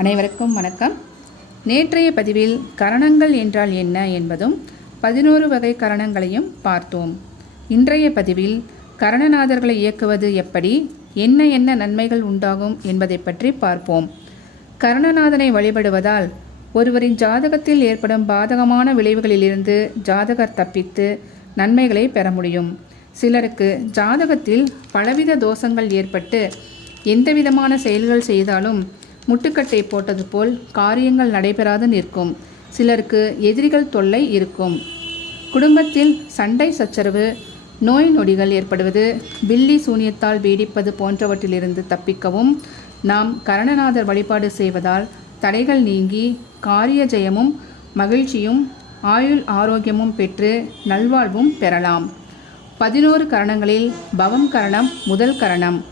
அனைவருக்கும் வணக்கம். நேற்றைய பதிவில் கரணங்கள் என்றால் என்ன என்பதும் பதினோரு வகை கரணங்களையும் பார்த்தோம். இன்றைய பதிவில் கரணநாதர்களை இயக்குவது எப்படி என்ன என்ன நன்மைகள் உண்டாகும் என்பதை பற்றி பார்ப்போம். கரணநாதனை வழிபடுவதால் ஒருவரின் ஜாதகத்தில் ஏற்படும் பாதகமான விளைவுகளிலிருந்து ஜாதகர் தப்பித்து நன்மைகளை பெற முடியும். சிலருக்கு ஜாதகத்தில் பலவித தோஷங்கள் ஏற்பட்டு எந்தவிதமான செயல்கள் செய்தாலும் முட்டுக்கட்டை போட்டது போல் காரியங்கள் நடைபெறாது நிற்கும். சிலருக்கு எதிரிகள் தொல்லை இருக்கும். குடும்பத்தில் சண்டை சச்சரவு நோய் நொடிகள் ஏற்படுவது பில்லி சூனியத்தால் பீடிப்பது போன்றவற்றிலிருந்து தப்பிக்கவும் நாம் கரணநாதர் வழிபாடு செய்வதால் தடைகள் நீங்கி காரிய ஜெயமும் மகிழ்ச்சியும் ஆயுள் ஆரோக்கியமும் பெற்று நல்வாழ்வும் பெறலாம். பதினோரு கரணங்களில் பவம் கரணம் முதல் கரணம்.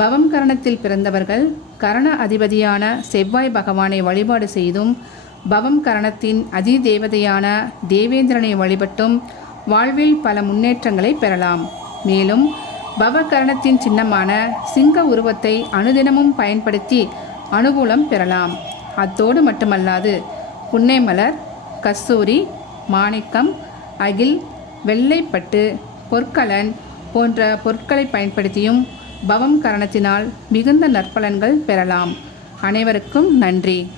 பவம் கரணத்தில் பிறந்தவர்கள் கரண அதிபதியான செவ்வாய் பகவானை வழிபாடு செய்தும் பவம் கரணத்தின் அதிதேவதையான தேவேந்திரனை வழிபட்டும் வாழ்வில் பல முன்னேற்றங்களை பெறலாம். மேலும் பவகரணத்தின் சின்னமான சிங்க உருவத்தை அனுதினமும் பயன்படுத்தி அனுகூலம் பெறலாம். அத்தோடு மட்டுமல்லாது புன்னைமலர் கஸ்தூரி மாணிக்கம் அகில் வெள்ளைப்பட்டு பொற்கலன் போன்ற பொருட்களை பயன்படுத்தியும் பவம் கரணத்தினால் மிகுந்த நற்பலன்கள் பெறலாம். அனைவருக்கும் நன்றி.